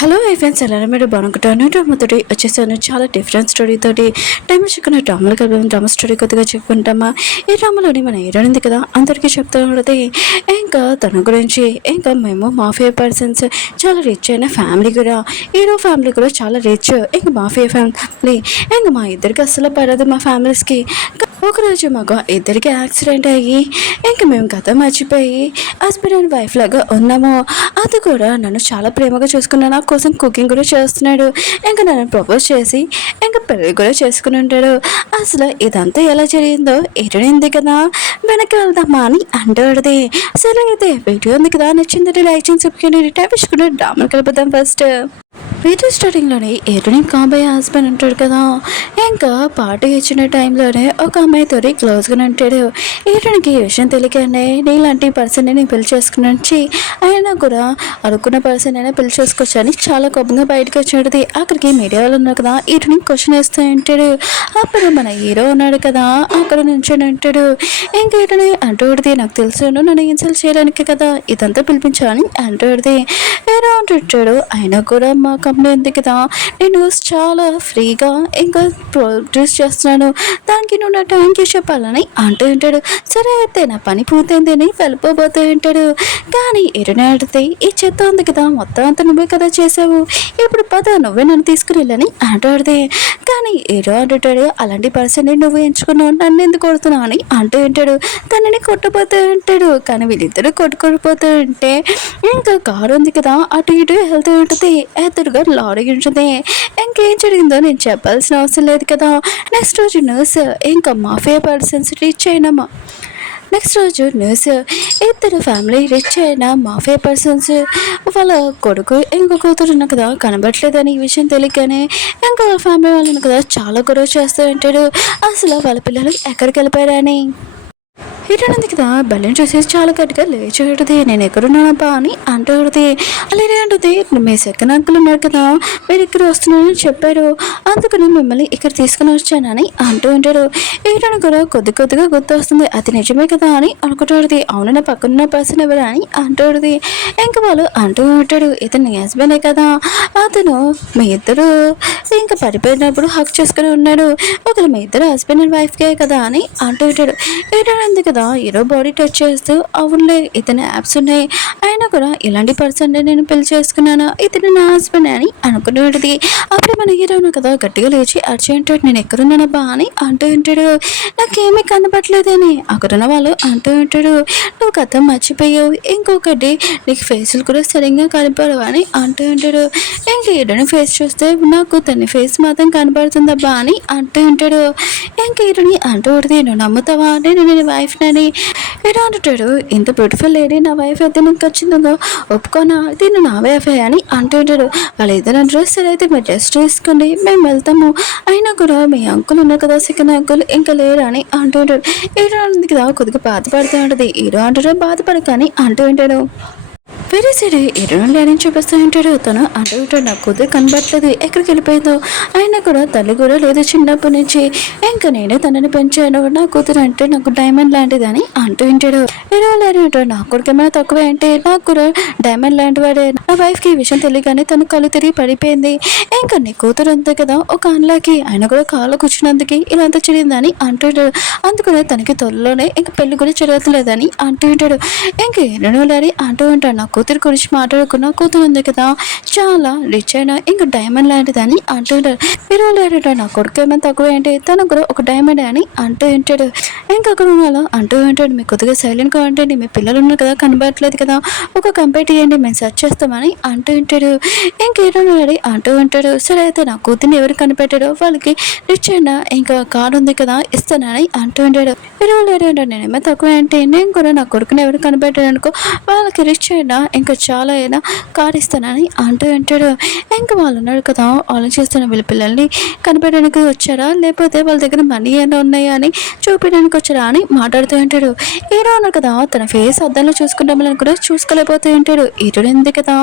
Hello hi friends, ఎలా మీరు బాగుంటాను. డ్రామాతోటి వచ్చేసాను చాలా డిఫరెంట్ స్టోరీ తోటి. టైం చెప్పుకున్న డ్రామాలు కలిపి డ్రామా స్టోరీ కొద్దిగా చెప్పుకుంటామా. ఈ డ్రామాలోని మన హీరోయిన్ ఉంది కదా, అందరికీ చెప్తూ ఉంటుంది ఇంకా తన గురించి. ఇంకా మేము మాఫియా పర్సన్స్, చాలా రిచ్ అయిన ఫ్యామిలీ కూడా. హీరో ఫ్యామిలీ కూడా చాలా రిచ్. ఇంకా మాఫియా ఫ్యామిలీ ఇంకా మా ఇద్దరికి అస్సలు పడదు మా ఫ్యామిలీస్కి. ఒకరోజు మాకు ఇద్దరికి యాక్సిడెంట్ అయ్యి ఇంక మేము కథ మర్చిపోయి హస్బెండ్ అండ్ వైఫ్ లాగా ఉన్నాము. అది కూడా నన్ను చాలా ప్రేమగా చూసుకున్నా, నా కోసం కుకింగ్ కూడా చేస్తున్నాడు. ఇంకా నన్ను ప్రపోజ్ చేసి ఇంకా పెళ్ళి కూడా చేసుకుని ఉంటాడు. అసలు ఇదంతా ఎలా జరిగిందో ఎటునింది కదా, వెనక్కి వెళ్దామా అని అంటాడుది. సరే అయితే వీడియో ఉంది కదా, నచ్చింది లైక్ చేసి సబ్స్క్రైబ్ టైప్ చేసుకుని డ్రామాలు కలుపుదాం. ఫస్ట్ వీడియో స్టార్టింగ్లోనే ఏటుని కాబోయే హస్బెండ్ ఉంటాడు కదా, ఇంకా పార్టీ ఇచ్చిన టైంలోనే ఒక అమ్మాయితో క్లోజ్గా ఉంటాడు. ఏటునికి ఈ విషయం తెలియకనే నీలాంటి పర్సన్ నేను పెళ్లి చేసుకుని వచ్చి అయినా కూడా అనుకున్న పర్సన్ అయినా పెళ్లి చేసుకోవచ్చు అని చాలా కోపంగా బయటకు వచ్చాడు. అక్కడికి మీడియా వాళ్ళు ఉన్నారు కదా, ఏటుని క్వశ్చన్ వేస్తూ ఉంటాడు. అప్పుడు మన హీరో ఉన్నాడు కదా, అక్కడ నుంచొని ఉంటాడు. ఇంకేటని అంటూడిది, నాకు తెలుసు నన్ను ఇన్సల్ట్ చేయడానికి కదా ఇదంతా పిలిపించాలని అంటూడిది. హీరో అంటుంటాడు, అయినా కూడా మా కంపెనీ ఉంది కదా, నేను చాలా ఫ్రీగా ఇంకా ప్రొడ్యూస్ చేస్తున్నాను, దానికి నువ్వు నా థ్యాంక్ యూ చెప్పాలని అంటూ ఉంటాడు. సరే అయితే నా పని పూర్తయింది అని వెళ్ళిపోబోతూ ఉంటాడు. కానీ ఎరునే అడిగితే, ఈ చెత్త ఉంది కదా మొత్తం అంతా నువ్వే కదా చేసావు, ఇప్పుడు పద నువ్వే నన్ను తీసుకుని వెళ్ళని అంటాడుది. కానీ ఎరు అంటుంటాడు, అలాంటి పర్సన్ని నువ్వు ఎంచుకున్నావు, నన్ను ఎందుకు కొడుతున్నావు అని అంటూ ఉంటాడు. తనని కొట్టబోతూ ఉంటాడు. కానీ వీళ్ళిద్దరూ కొట్టుకోడిపోతూ ఉంటే ఇంకా కారు ఉంది కదా అటు ఇటు వెళ్తూ ఉంటుంది. ఎదురుగా లారీ ఉంటుంది. ఇంకేం జరిగిందో నేను చెప్పాల్సిన అవసరం లేదు కదా. నెక్స్ట్ రోజు న్యూస్, ఇంకా మాఫియా పర్సన్స్ రీచ్ అయినామా. నెక్స్ట్ రోజు న్యూస్, ఇద్దరు ఫ్యామిలీ రిచ్ అయిన మాఫియా పర్సన్స్ వాళ్ళ కొడుకు ఇంకో కూతురు ఉన్న కదా కనబడలేదని ఈ విషయం తెలియకనే ఇంకా ఫ్యామిలీ వాళ్ళని కదా చాలా గొడవ చేస్తూ ఉంటాడు. అసలు వాళ్ళ పిల్లలు ఎక్కడికి వెళ్ళిపోయారని. ఇటంది కదా బెల్లం చూసేసి చాలా గట్టిగా లేచేది. నేను ఎక్కడున్నానబ్బా అని అంటుంది. అలాగే అంటుంది, మీ సెకండ్ అంకుల్ ఉన్నారు కదా, మీరు ఇక్కడ వస్తున్నానని చెప్పారు, అందుకని మిమ్మల్ని ఇక్కడ తీసుకుని వచ్చానని అంటూ ఉంటాడు. ఈటను కూడా కొద్దిగా గుర్తు వస్తుంది, అది నిజమే కదా అని అనుకుంటాడు. అవును, నా పక్కనున్న పర్సన్ ఎవరు అని అంటుంది. ఇంకా వాళ్ళు అంటూ ఉంటాడు, ఇతను హస్బెండే కదా, అతను మీ ఇద్దరు ఇంకా పడిపోయినప్పుడు హక్ చేసుకుని ఉన్నాడు, ఒకరు మీ ఇద్దరు హస్బెండ్ అండ్ వైఫ్కే కదా అని అంటూ ఉంటాడు. ఏంటంది కదా హీరో బాడీ టచ్ చేస్తూ, అవునులే ఇతని యాప్స్ ఉన్నాయి, అయినా కూడా ఇలాంటి పర్సన్ నేను పెళ్లి చేసుకున్నాను, ఇతను నా హస్బెండ్ అని అనుకునేది. అప్పుడు మన హీరోను కదా గట్టిగా లేచి అరిచి ఉంటాడు, నేను ఎక్కడున్నానబ్బా అని అంటూ ఉంటాడు. నాకేమీ కనపట్లేదని అక్కడున్న వాళ్ళు అంటూ ఉంటాడు. నువ్వు కథ మర్చిపోయావు, ఇంకొకటి నీకు ఫేసులు కూడా సరిగ్గా కనపడవు అని అంటూ ఉంటాడు. ఇంక హీరోని ఫేస్ చూస్తే నాకు తన ఫేస్ మాత్రం కనపడుతుందబ్బా అని అంటూ ఉంటాడు. ఇంక హీరోని అంటూ ఉంటుంది, నువ్వు నమ్ముతావా నేను నీ వైఫ్ నని. హీరో అంటాడు, ఇంత బ్యూటిఫుల్ లేడీ నా వైఫ్ అయితే నీకు ఖచ్చితంగా ఒప్పుకోనా, దీన్ని నా వైఫ్ అని అంటూ ఉంటాడు. వాళ్ళిద్దరు అంటారు, సరే అయితే మీరు టెస్ట్ చేసుకోండి, మేము వెళ్తాము, అయినా కూడా మీ అంకుల్ ఉన్నారు కదా సెకండ్ అంకుల్ ఇంకా లేరు అని అంటూ ఉంటాడు. హీరో ఉంది కదా కొద్దిగా బాధపడుతూ ఉంటుంది. హీరో అంటాడు, బాధపడకని అంటూ ఉంటాడు. వేరే సైడ్ ఎరువులు లేదని చూపిస్తూ ఉంటాడు. తను అంటూ ఉంటాడు, నాకు కుదిరి కనబట్టలేదు, ఎక్కడికి వెళ్ళిపోయిందో, అయినా కూడా తల్లి కూడా లేదు చిన్నప్పటి నుంచి, ఇంకా నేనే తనని పెంచాను, నా కూతురు అంటే నాకు డైమండ్ లాంటిది అని అంటూ ఉంటాడు. ఎరువులు లేని ఉంటాడు, నా కొడుకు ఏమైనా తక్కువ అంటే నాకు కూడా డైమండ్ లాంటి వాడే, నా వైఫ్కి ఈ విషయం తెలియగానే తను కళ్ళు తిరిగి పడిపోయింది, ఇంకా నీ కూతురు అంతే కదా ఒక అన్లాకి, ఆయన కూడా కాళ్ళు కూర్చున్నందుకు ఇలా అంతా జరిగిందని అంటుంటాడు. అందుకనే తనకి త్వరలోనే ఇంక పెళ్లి కూడా జరగట్లేదని అంటూ ఉంటాడు. ఇంక ఎరువులు లేని అంటూ ఉంటాడు, నా కూతురు గురించి మాట్లాడుకున్న కూతురు ఉంది కదా చాలా రిచ్ అయినా ఇంకా డైమండ్ లాంటిదని అంటుంటాడు. హీరోలు ఏంటంటాడు, నా కొడుకు ఏమైనా తక్కువ ఏంటి, తను కూడా ఒక డైమండ్ అని అంటూ ఉంటాడు. ఇంకొకరు వాళ్ళు అంటూ ఉంటాడు, మీకు కొద్దిగా సైలెంట్గా ఉంటండి, మీ పిల్లలు ఉన్నారు కదా కనబడట్లేదు కదా, ఒక కంప్లీట్ ఇవ్వండి మేము సెర్చ్ చేస్తామని అంటూ ఉంటాడు. ఇంక హీరోలు అంటూ ఉంటాడు, సరే అయితే నా కూతుర్ని ఎవరు కనిపెట్టాడో వాళ్ళకి రిచ్ అయినా ఇంకా కారు ఉంది కదా ఇస్తానని అంటూ ఉంటాడు. హీరోలు ఏంటంటే నేనేమో తక్కువ అంటే, నేను కూడా నా కొడుకుని ఎవరు కనిపెట్టాడు అనుకో వాళ్ళకి రిచ్ అయినా ఇంకా చాలా అయినా కారు ఇస్తానని అంటూ ఉంటాడు. ఇంకా వాళ్ళు ఉన్నారు కదా ఆలోచిస్తున్న వీళ్ళ పిల్లల్ని కనిపెట్టడానికి వచ్చారా లేకపోతే వాళ్ళ దగ్గర మనీ ఏమైనా ఉన్నాయా అని చూపించడానికి వచ్చారా అని మాట్లాడుతూ ఉంటాడు. హీరో ఉన్నారు కదా తన ఫేస్ అద్దంలో చూసుకుంటామని కూడా చూసుకోలేకపోతూ ఉంటాడు. హీరోడు ఉంది కదా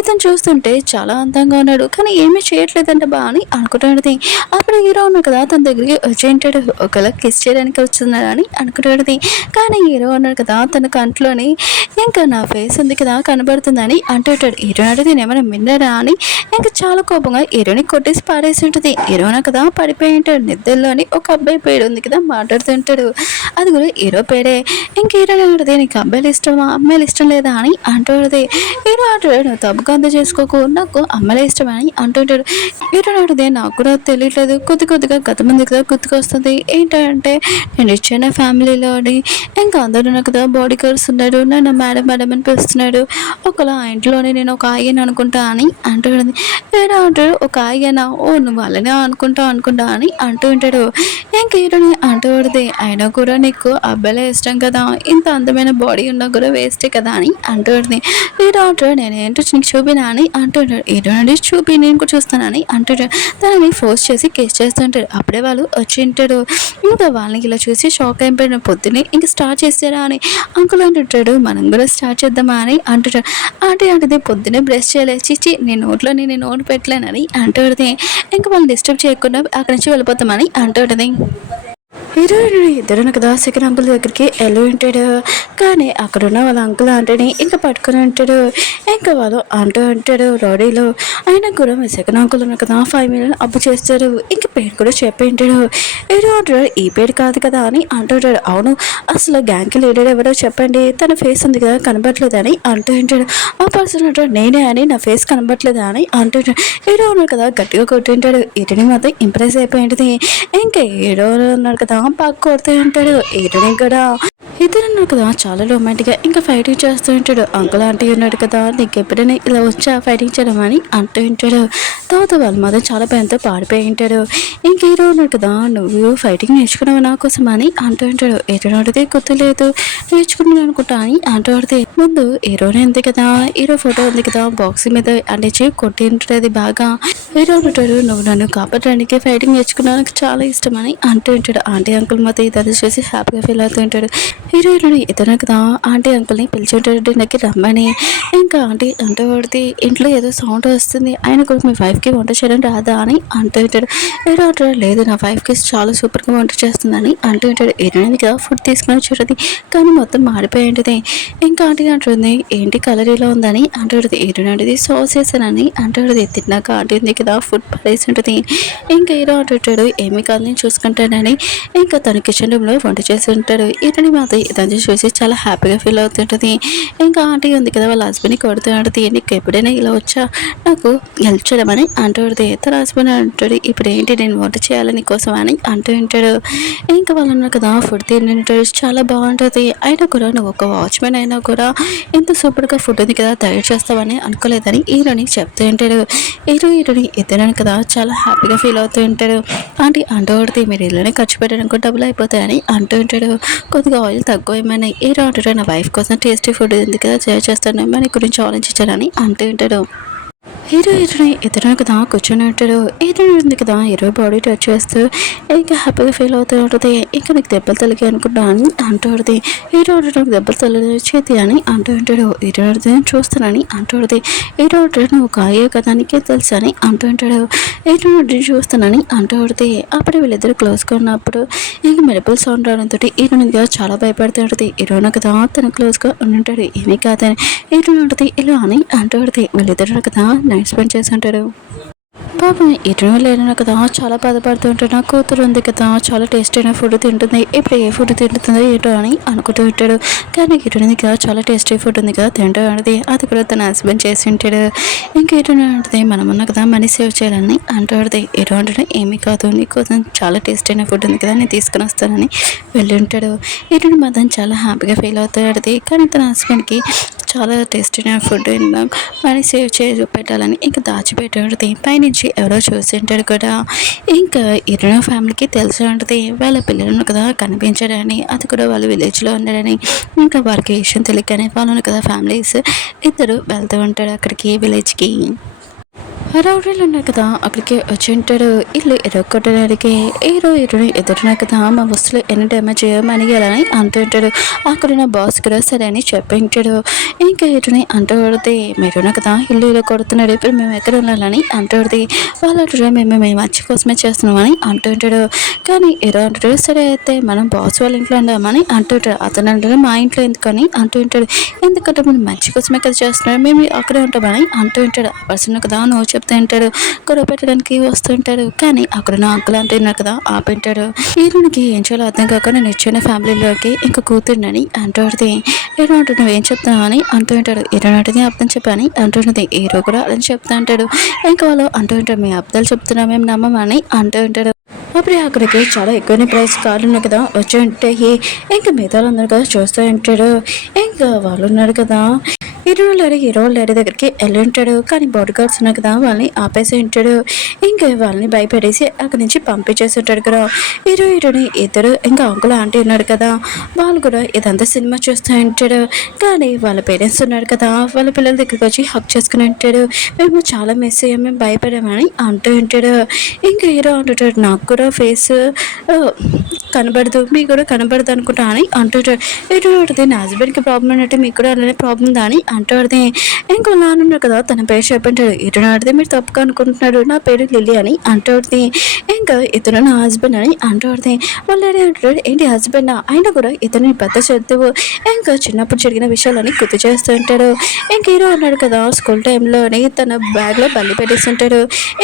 ఇతను చూస్తుంటే చాలా అందంగా ఉన్నాడు కానీ ఏమీ చేయట్లేదంట బా అని అనుకుంటున్నది. అప్పుడు హీరో ఉన్నారు కదా తన దగ్గరికి వచ్చి ఉంటాడు, ఒకవేళ కిస్ చేయడానికి వస్తున్నాడు అని అనుకుంటున్నది. కానీ హీరో ఉన్నారు కదా తన కంట్లోని ఇంకా నా ఫేస్ ఉంది కదా కనబడుతుందని అంటుంటాడు. హీరోయిన్ అడిగితే నేనేమైనా మిన్నరా అని ఇంకా చాలా కోపంగా హీరోని కొట్టేసి పాడేసి ఉంటుంది. హీరోయిన్ కదా పడిపోయి ఉంటాడు. నిద్రలోని ఒక అబ్బాయి పేరు ఉంది కదా మాట్లాడుతుంటాడు. అది కూడా హీరో పేరే. ఇంక హీరోయిన్ అడిగితే నీకు అబ్బాయిలు ఇష్టమా అమ్మాయిలు ఇష్టం లేదా అని అంటుంది. హీరో అంటాడు నువ్వు తప్పుగా అర్థం చేసుకోకు, నాకు అమ్మాయిలే ఇష్టమని అంటుంటాడు. హీరోయిన్ అడిగితే నాకు కూడా తెలియట్లేదు, కొద్దిగా గత మంది కదా గుర్తుకొస్తుంది. ఏంటంటే నేను ఇచ్చిన ఫ్యామిలీలోని ఇంకా అందరూ నాకు కదా బాడీ గార్డ్స్ ఉన్నారు, నన్ను మేడం మేడం అని పిలుస్తున్నాడు. ఒకలా ఆ ఇంట్లోనే నేను ఒక ఆయ్యని అనుకుంటా అని అంటుంది. హీరో అంటాడు ఒక ఆయ్యనా, ఓ నువ్వు అలానే అనుకుంటా అని అంటూ ఉంటాడు. ఇంక హీరోని అంటూడితే అయినా కూడా నీకు అబ్బాయిలే ఇష్టం కదా, ఇంత అందమైన బాడీ ఉన్నా కూడా వేస్టే కదా అని అంటుంది. హీరో అంటాడు నేనేంటో నీకు చూపినా అని అంటుంటాడు. హీరో అండి చూపి నేను కూడా చూస్తానని అంటుంటాడు. తనని ఫోర్స్ చేసి కిస్ చేస్తుంటాడు. అప్పుడే వాళ్ళు వచ్చి ఉంటాడు. ఇంకా వాళ్ళకి ఇలా చూసి షాక్ అయిపోయిన పొద్దునే ఇంక స్టార్ట్ చేస్తారా అని అంకుల్ అంటుంటాడు. మనం కూడా స్టార్ట్ చేద్దామా అని అంటుంటాడు. అంటే పొద్దునే బ్రష్ చేయలేదు, చిచ్చి నీ నోట్లో నేను నోటు పెట్టలేనని అంటుంది. ఇంకా వాళ్ళు డిస్టర్బ్ చేయకుండా అక్కడి నుంచి వెళ్ళిపోతామని అంటుంది. హీరోయిన్ ఇద్దరును కదా సెకండ్ అంకుల్ దగ్గరికి వెళ్ళి ఉంటాడు. కానీ అక్కడున్న వాళ్ళ అంకుల్ ఆంటీని ఇంకా పట్టుకుని ఉంటాడు. ఇంకా వాళ్ళు అంటాడు రోడీలో ఆయన కూడా మీ సెకండ్ అంకుల్ ఉన్న కదా 5 million అప్పు చేస్తారు, ఇంక పేరు కూడా చెప్పి ఉంటాడు. హీరో అంటాడు ఈ పేరు కాదు కదా అని అంటుంటాడు. అవును అసలు గ్యాంగ్కి లీడర్ ఎవరో చెప్పండి, తన ఫేస్ ఉంది కదా కనబట్లేదని అంటూ ఉంటాడు. ఆ పర్సన్ అంటాడు నేనే అని, నా ఫేస్ కనబట్లేదా అని అంటుంటాడు. హీరో ఉన్నాడు కదా గట్టిగా కొట్టింటాడు. ఇటుని మాత్రం ఇంప్రెస్ అయిపోయింది. ఇంకా హీరో ఉన్నాడు కదా బాగా కొడుతూ ఉంటాడు. హీరోని కూడా ఇద్దరు ఉన్నాడు కదా చాలా రొమాంటిక్గా ఇంకా ఫైటింగ్ చేస్తూ ఉంటాడు. అంకుల్ ఆంటీ ఉన్నాడు కదా నీకు ఎప్పుడైనా ఇలా వచ్చా ఫైటింగ్ చేయడం అని అంటూ ఉంటాడు. తర్వాత వాళ్ళ మాత్రం చాలా పెద్ద పాడిపోయి ఉంటాడు. ఇంక హీరో ఉన్నాడు కదా నువ్వు ఫైటింగ్ నేర్చుకున్నావు నా కోసం అని అంటూ ఉంటాడు. హీరోడితే గుర్తులేదు, నేర్చుకున్నాను అనుకుంటా అని అంటూ ముందు హీరోనే ఉంది కదా, హీరో ఫోటో ఉంది కదా బాక్స్ మీద అంటించి కొట్టి ఉంటుంది బాగా. హీరో ఉంటాడు నువ్వు నన్ను కాపాడడానికి ఫైటింగ్ నేర్చుకున్నా నాకు చాలా ఇష్టం అని అంటూ ఉంటాడు. ఆంటీ అంకుల్ మాత్రం ఇదంతా చూసి హ్యాపీగా ఫీల్ అవుతూ ఉంటాడు. హీరోయిన్ ఇతను కదా ఆంటీ అంకుల్ని పిలిచి ఉంటాడు డిన్నర్కి రమ్మని. ఇంకా ఆంటీ అంటూ పడితే ఇంట్లో ఏదో సౌండ్ వస్తుంది, ఆయన కూడా మీ వైఫ్కి వంట చేయడం రాదా అని అంటూ ఉంటాడు. హీరో అంటాడు లేదు నా వైఫ్కి చాలా సూపర్గా వంట చేస్తుందని అంటూ ఉంటాడు. హీరోయిన్ కదా ఫుడ్ తీసుకుని చూడది కానీ మొత్తం మాడిపోయి ఉంటుంది. ఇంకా ఆంటీ అంటుంది ఏంటి కలర్ ఇలా ఉందని అంటుంది. హీరోయిన్ అంటే సాస్ వేసానని అంటుంది. తిన్నాక ఆంటీ ఉంది కదా ఫుడ్ పడేసి ఉంటుంది. ఇంకా హీరో అంటుంటాడు ఏమి కాదు నేను చూసుకుంటానని ఇంకా తన కిచెన్ రూమ్లో వంట చేసి ఉంటాడు. హీరోని మాత్రం ఇదంతా చూసి చాలా హ్యాపీగా ఫీల్ అవుతుంటుంది. ఇంకా ఆంటీ ఉంది కదా వాళ్ళ హస్బెండ్ని కొడుతూ ఉంటుంది. నీకు ఎప్పుడైనా ఇలా వచ్చా నాకు హెల్ప్ చేయడమని అంటుంది. తన హస్బెండ్ అంటాడు ఇప్పుడు ఏంటి నేను వంట చేయాలని కోసం అని అంటూ ఉంటాడు. ఇంకా వాళ్ళు ఉన్నారు కదా ఫుడ్ తింటుంటాడు చాలా బాగుంటుంది. అయినా కూడా నువ్వు ఒక వాచ్మెన్ అయినా కూడా ఇంత సూపర్గా ఫుడ్ ఉంది కదా తయారు చేస్తావని అనుకోలేదని హీరోని చెప్తూ ఉంటాడు. హీరోని ఇద్దరు కదా చాలా హ్యాపీగా ఫీల్ అవుతూ ఉంటాడు. ఆంటీ అంటూ పడితే మీరు ఇళ్ళనే ఖర్చు పెట్టడానికి డబ్బులు అయిపోతాయని అంటూ ఉంటాడు. కొద్దిగా ఆయిల్ తక్కువ ఏమైనా హీరో అంటాడు నా వైఫ్ కోసం టేస్టీ ఫుడ్ ఉంది కదా తయారు చేస్తాను మన గురించి ఆలోచించాలని అంటూ ఉంటాడు. హీరోని ఇద్దరు కదా కూర్చొని ఉంటాడు. హీరోయిన్ ఉంది కదా హీరో బాడీ టచ్ చేస్తూ ఇంకా హ్యాపీగా ఫీల్ అవుతూ ఉంటుంది. ఇంకా నీకు దెబ్బలు తల్లికి అనుకుంటా అని అంటూ ఉంటుంది. హీరో నాకు దెబ్బలు తల్లి చేతి అని అంటూ ఉంటాడు. హీరో చూస్తానని అంటూ ఉంటుంది. హీరో నువ్వు కాయే కదా నీకే తెలుసు అని అంటూ ఉంటాడు. హీరో చూస్తానని అంటూ ఉంటుంది. అప్పుడు వీళ్ళిద్దరు క్లోజ్గా ఉన్నప్పుడు ఇంకా మెడిపల్ సౌండ్ రావడంతో హీరోయిన్ చాలా భయపడుతూ ఉంటుంది. హీరోయిన్ కదా తన క్లోజ్గా ఉంటాడు. ఏమీ కాదని హీరోయిన్ ఉంటుంది ఇలా అని అంటూ ఉంటుంది. వీళ్ళిద్దరు కదా నైట్ స్పెండ్ చేసి ఉంటారు. పాపం ఎటునూ లేను కదా చాలా బాధపడుతూ ఉంటాడు. నా కూతురు ఉంది కదా చాలా టేస్ట్ అయిన ఫుడ్ తింటుంది, ఇప్పుడు ఏ ఫుడ్ తింటుందో ఏంటో అని అనుకుంటూ ఉంటాడు. కానీ ఇటుని కదా చాలా టేస్టీ ఫుడ్ ఉంది కదా తింటూ ఉంటుంది. అది కూడా తన హస్బెండ్ చేసి ఉంటాడు. ఇంకా ఎటుని ఉంటుంది మనం ఉన్న కదా మనీ సేవ్ చేయాలని అంటూ ఉంటుంది. ఎటు అంటే ఏమీ కాదు నీకోసం చాలా టేస్ట్ అయిన ఫుడ్ ఉంది కదా నేను తీసుకుని వస్తానని వెళ్ళి ఉంటాడు. ఇటుని మాత్రం చాలా హ్యాపీగా ఫీల్ అవుతాడు. కానీ తన హస్బెండ్కి చాలా టేస్టీ అయిన ఫుడ్ మనీ సేవ్ చేసి పెట్టాలని ఇంకా దాచిపెట్టాడు. పైనుంచి ఎవరో చూసి ఉంటాడు కూడా. ఇంకా ఇరుణ ఫ్యామిలీకి తెలిసి ఉంటుంది వాళ్ళ పిల్లలను కదా కనిపించడని, అది కూడా వాళ్ళు విలేజ్లో ఉండడని. ఇంకా వారికి విషయం తెలియకనే వాళ్ళు కదా ఫ్యామిలీస్ ఇద్దరు వెళ్తూ ఉంటాడు అక్కడికి విలేజ్కి. రౌడీలు ఉన్నారు కదా అక్కడికి వచ్చి ఉంటాడు. ఇల్లు ఎరగొట్టడానికి హీరోని ఎదురున్నా కదా మా వస్తువులు ఎన్ని డ్యామేజ్ చేయమని అని అంటూ ఉంటాడు. అక్కడున్న బాస్ కూడా సరే అని చెప్పి ఉంటాడు. ఇంకా హీరోని అంటూ పడితే మీరున్నా కదా ఇల్లు కొడుతున్నాడు, ఇప్పుడు మేము ఎక్కడ ఉండాలని అంటూ పడితే వాళ్ళు మేము మంచి కోసమే చేస్తున్నామని అంటూ ఉంటాడు. కానీ హీరో అంటాడు సరే అయితే మనం బాస్ వాళ్ళ ఇంట్లో ఉందామని అంటూ ఉంటాడు. అతను అంటాడు మా ఇంట్లో ఎందుకని అంటూ ఉంటాడు. ఎందుకంటే మనం మంచి కోసమే కదా చేస్తున్నాడు, మేము అక్కడే ఉంటామని అంటూ ఉంటాడు. ఆ పర్సన్ కదా నువ్వు చెప్తూ ఉంటాడు, గొడవ పెట్టడానికి వస్తుంటాడు. కానీ అక్కడ నా అంకుల్ అంటున్నారు కదా ఆపింటాడు. హీరోనికి ఏం చేయాలో అర్థం కాక నేను ఇచ్చిన ఫ్యామిలీలోకి ఇంకా కూతురునని అంటుంది. హీరో అంటూ నువ్వేం చెప్తున్నావు అని అంటూ ఉంటాడు. హీరో నాటిది అర్థం చెప్పని అంటున్నది. హీరో కూడా అని చెప్తా ఉంటాడు. ఇంకా వాళ్ళు అంటూ ఉంటాడు మీ అబ్దాలు చెప్తున్నా మేము నమ్మమని అంటూ ఉంటాడు. అప్పుడే అక్కడికి చాలా ఎక్కువనే ప్రైస్ కార్లు ఉన్నాయి కదా వచ్చి ఉంటాయి. ఇంకా మిగతా అందరూ కదా చూస్తూ ఉంటాడు. ఇంకా వాళ్ళు ఉన్నారు కదా హీరో లేడీ దగ్గరికి వెళ్ళి ఉంటాడు. కానీ బాడీ గార్డ్స్ ఉన్నాయి కదా వాళ్ళని ఆపేసి ఉంటాడు. ఇంకా వాళ్ళని భయపడేసి అక్కడి నుంచి పంపించేసి ఉంటాడు కదా. హీరోని ఇద్దరు ఇంకా అంకుల్ ఆంటీ ఉన్నాడు కదా వాళ్ళు కూడా ఇదంతా సినిమా చూస్తూ ఉంటాడు. కానీ వాళ్ళ పేరెంట్స్ ఉన్నారు కదా వాళ్ళ పిల్లల దగ్గరికి వచ్చి హక్ చేసుకుని ఉంటాడు. మేము చాలా మిస్ అయ్యాం, మేము భయపడామని అంటూ ఉంటాడు. ఇంకా హీరో అంటుంటాడు నాకు కూడా ఫేస్ కనబడదు మీకు కూడా కనబడదు అనుకుంటా అని అంటుంటాడు. ఎటువంటి నా హస్బెండ్కి ప్రాబ్లం ఉన్నట్టు మీకు కూడా అలానే ప్రాబ్లం ఉందా అని అంటాడితే ఇంకో నాన్నున్నారు కదా తన పేరు చెప్పింటాడు. ఇతను ఆడితే మీరు తప్పుగా అనుకుంటున్నాడు, నా పేరు లిల్లీ అని అంటాడితే ఇంకా ఇతను నా హస్బెండ్ అని అంటాడితే వాళ్ళు అంటాడు ఏంటి హస్బెండ్ అయినా కూడా ఇతని పెద్ద చదువు ఇంకా చిన్నప్పుడు జరిగిన విషయాలని గుర్తు చేస్తూ ఉంటాడు. ఇంక హీరో అన్నాడు కదా స్కూల్ టైంలోని తన బ్యాగ్లో బల్లి పెట్టేసి ఉంటాడు.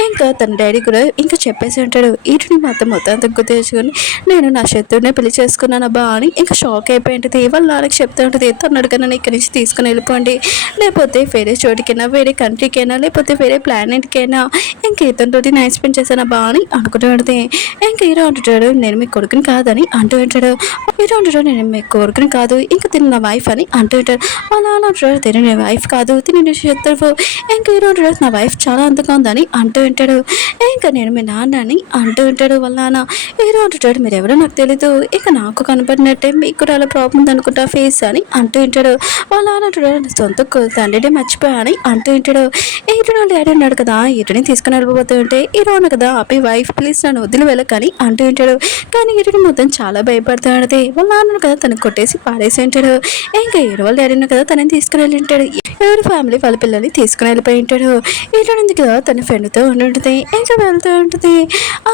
ఇంకా తన డాడీ కూడా ఇంకా చెప్పేసి ఉంటాడు. వీటిని మొత్తం అంతా గుర్తు తెచ్చుకొని నేను నా శత్రువునే పెళ్లి చేసుకున్నాను అబ్బా అని ఇంకా షాక్ అయిపోయింది. వాళ్ళ నాన్నకి చెప్తూ ఉంటుంది తను అడగనని ఇక్కడి నుంచి తీసుకుని వెళ్ళిపోండి, లేకపోతే వేరే చోటికైనా వేరే కంట్రీకైనా లేకపోతే వేరే ప్లానెట్కైనా ఇంక ఇతనితో నైట్ స్పెండ్ చేశాను అబ్బా అని అనుకుంటూ ఉంటుంది. ఇంకా హీరో అంటుంటాడు నేను మీ కొడుకుని కాదని అంటూ ఉంటాడు. హీరో అంటాడు నేను మీ కొడుకుని కాదు ఇంకా తిని నా వైఫ్ అని అంటూ ఉంటాడు. వాళ్ళ నాన్న అంటాడు తిని నీ వైఫ్ కాదు తిని నీ శత్రువు. ఇంకా హీరో అంటాడు నా వైఫ్ చాలా అందంగా ఉందని అంటూ ఉంటాడు. ఇంకా నేను మీ నాన్న అని అంటూ ఉంటాడు వాళ్ళ నాన్న. హీరో అంటుంటాడు మీరు ఎవరో నాకు తెలీదు, ఇక నాకు కనపడినట్టే మీకు కూడా అలా ప్రాబ్లం ఉంది అనుకుంటా ఫేస్ అని అంటూ ఉంటాడు. వాళ్ళ నాన్న అంటాడు సొంత తండ్రినే మర్చిపోయా అని అంటూ ఉంటాడు. హీరో డాడీ అన్నాడు కదా హీరోని తీసుకుని వెళ్ళిపోతూ ఉంటే హీరో అన్న కదా ఆపి వైఫ్ ప్లీజ్ నన్ను వదిలి వెళ్ళకని అంటూ ఉంటాడు. కానీ హీరోని మొత్తం చాలా భయపడుతున్నాడు. వాళ్ళ నాన్న కదా తనకు కొట్టేసి పాడేసి ఉంటాడు. ఇంకా హీరో వాళ్ళ డాడీ కదా తనని తీసుకుని వెళ్ళి ఉంటాడు. ఎవరి ఫ్యామిలీ వాళ్ళ పిల్లల్ని తీసుకుని వెళ్ళిపోయి ఉంటాడు. హీరో ఉంది కదా తన ఫ్రెండ్తో ఉంటుంది. ఇంకా వెళ్తూ ఉంటుంది.